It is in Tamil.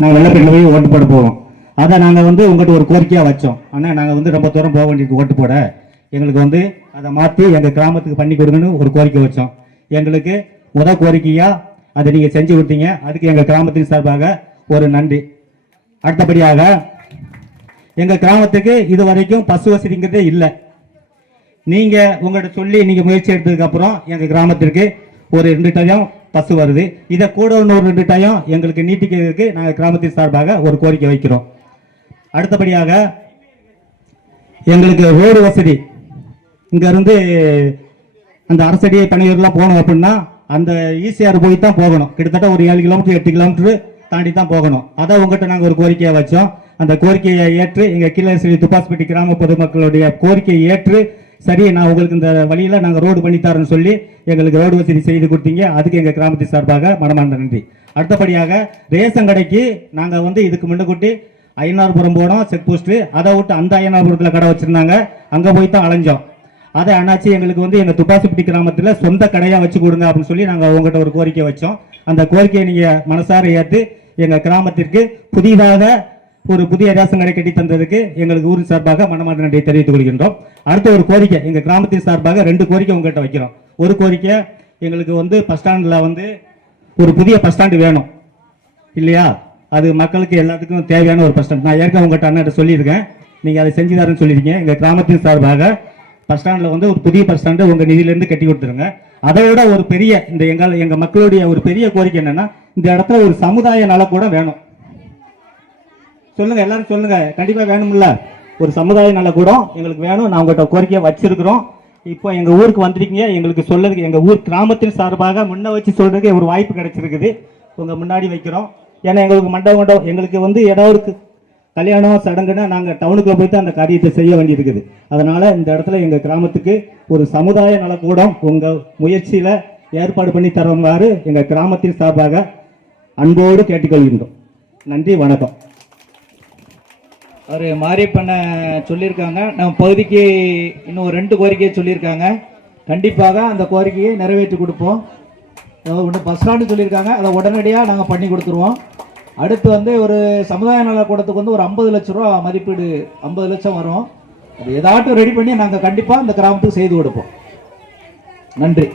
நாங்கள் வெள்ளப்பேட்டில் போய் ஓட்டு போட போவோம். அதை நாங்கள் உங்கள்கிட்ட ஒரு கோரிக்கையாக வச்சோம். ஆனால் நாங்கள் ரொம்ப தூரம் போக வேண்டியது ஓட்டு போட, எங்களுக்கு அதை மாற்றி எங்கள் கிராமத்துக்கு பண்ணி கொடுங்கன்னு ஒரு கோரிக்கை வச்சோம். எங்களுக்கு முதல் கோரிக்கையாக அதை நீங்கள் செஞ்சு கொடுத்தீங்க. அதுக்கு எங்கள் கிராமத்தின் சார்பாக ஒரு நன்றி. அடுத்தபடியாக எங்கள் கிராமத்துக்கு இது வரைக்கும் பசு வசதிங்கிறதே இல்லை. நீங்கள் உங்கள்கிட்ட சொல்லி நீங்கள் முயற்சி எடுத்ததுக்கப்புறம் எங்கள் கிராமத்திற்கு ஒரு 2 டயம் பசு வருது. இதை கூட இன்னொரு 2 டயம் எங்களுக்கு நீட்டிக்கிறதுக்கு நாங்கள் கிராமத்தின் சார்பாக ஒரு கோரிக்கை வைக்கிறோம். அடுத்தபடியாக எங்களுக்கு ரோடு வசதி, இங்கேருந்து அந்த அரசடி பணியூர்லாம் போகணும் அப்படின்னா அந்த ஈசிஆர் போய் தான் போகணும். கிட்டத்தட்ட ஒரு 7 கிலோமீட்டர் 8 கிலோமீட்டர் தாண்டி தான் போகணும். அதை உங்கள்கிட்ட நாங்கள் ஒரு கோரிக்கையை வச்சோம். அந்த கோரிக்கையை ஏற்று எங்கள் கீழே துப்பாஸ்பட்டி கிராம பொதுமக்களுடைய கோரிக்கையை ஏற்று சரி நான் உங்களுக்கு இந்த வழியில் நாங்கள் ரோடு பண்ணித்தாரோன்னு சொல்லி எங்களுக்கு ரோடு வசதி செய்து கொடுத்தீங்க. அதுக்கு எங்கள் கிராமத்தின் சார்பாக மனமார்ந்த நன்றி. அடுத்தபடியாக ரேஷன் கடைக்கு நாங்கள் இதுக்கு முன்னக்கூட்டி ஐயனார்புரம் போனோம் செக் போஸ்ட்டு. அதை விட்டு அந்த ஐயனார்புரத்தில் கடை வச்சுருந்தாங்க, அங்கே போய் தான் அலைஞ்சோம். அதை அண்ணாச்சி எங்களுக்கு எங்கள் துப்பாசிப்பட்டி கிராமத்தில் சொந்த கடையாக வச்சு கொடுங்க அப்படின்னு சொல்லி நாங்கள் உங்கள்கிட்ட ஒரு கோரிக்கை வச்சோம். அந்த கோரிக்கையை நீங்கள் மனசார ஏற்று எங்கள் கிராமத்திற்கு புதிதாக ஒரு புதிய ரேஷன் கடை கட்டி தந்ததுக்கு எங்களுக்கு ஊரின் சார்பாக மனமார்ந்த நன்றியை தெரிவித்துக் கொள்கின்றோம். அடுத்த ஒரு கோரிக்கை எங்கள் கிராமத்தின் சார்பாக 2 கோரிக்கை உங்கள்கிட்ட வைக்கிறோம். ஒரு கோரிக்கை எங்களுக்கு பஸ் ஸ்டாண்டில் ஒரு புதிய பஸ் ஸ்டாண்டு வேணும் இல்லையா? அது மக்களுக்கு எல்லாத்துக்கும் தேவையான ஒரு பஸ் ஸ்டாண்ட். நான் ஏற்கனவே உங்கள்கிட்ட அண்ணன் சொல்லியிருக்கேன், நீங்கள் அதை செஞ்சு தரேன்னு சொல்லியிருக்கீங்க. எங்கள் கிராமத்தின் சார்பாக பஸ் ஸ்டாண்டில் ஒரு புதிய பஸ் ஸ்டாண்டு உங்கள் நிதியிலேருந்து கட்டி கொடுத்துருங்க. அதை விட ஒரு பெரிய எங்கள் மக்களுடைய ஒரு பெரிய கோரிக்கை என்னன்னா, இந்த இடத்துல ஒரு சமுதாய நலக்கூட வேணும். சொல்லுங்க, எல்லாரும் சொல்லுங்க, கண்டிப்பா வேணும்ல. ஒரு சமுதாய நலக்கூடம் எங்களுக்கு வேணும். நான் உங்கள்கிட்ட கோரிக்கையை வச்சிருக்கிறோம். இப்போ எங்க ஊருக்கு வந்திருக்கீங்க, எங்களுக்கு சொல்லதுக்கு எங்க ஊர் கிராமத்தின் சார்பாக முன்ன வச்சு சொல்றதுக்கு ஒரு வாய்ப்பு கிடைச்சிருக்குது. உங்க முன்னாடி வைக்கிறோம். ஏன்னா எங்களுக்கு மண்டபம் எங்களுக்கு ஏதாவது கல்யாணம் சடங்குன்னா நாங்கள் டவுனுக்குள்ள போய் தான் அந்த காரியத்தை செய்ய வேண்டியிருக்குது. அதனால இந்த இடத்துல எங்க கிராமத்துக்கு ஒரு சமுதாய நலக்கூடம் உங்க முயற்சியில ஏற்பாடு பண்ணி தருமாறு எங்க கிராமத்தின் சார்பாக அன்போடு கேட்டுக்கொள்கின்றோம். நன்றி, வணக்கம். அவர் மாரியப்பண்ண சொல்லியிருக்காங்க. நம்ம பகுதிக்கு இன்னும் 2 கோரிக்கையை சொல்லியிருக்காங்க. கண்டிப்பாக அந்த கோரிக்கையை நிறைவேற்றி கொடுப்போம். ஒன்று பஸ் ஸ்டாண்டு சொல்லியிருக்காங்க, அதை உடனடியாக நாங்கள் பண்ணி கொடுத்துருவோம். அடுத்து ஒரு சமுதாய நலக்கூடத்துக்கு ஒரு 50 லட்ச ரூபா மதிப்பீடு, 50 லட்சம் வரும். அது ஏதாட்டும் ரெடி பண்ணி நாங்கள் கண்டிப்பாக அந்த கிராமத்துக்கு செய்து கொடுப்போம். நன்றி.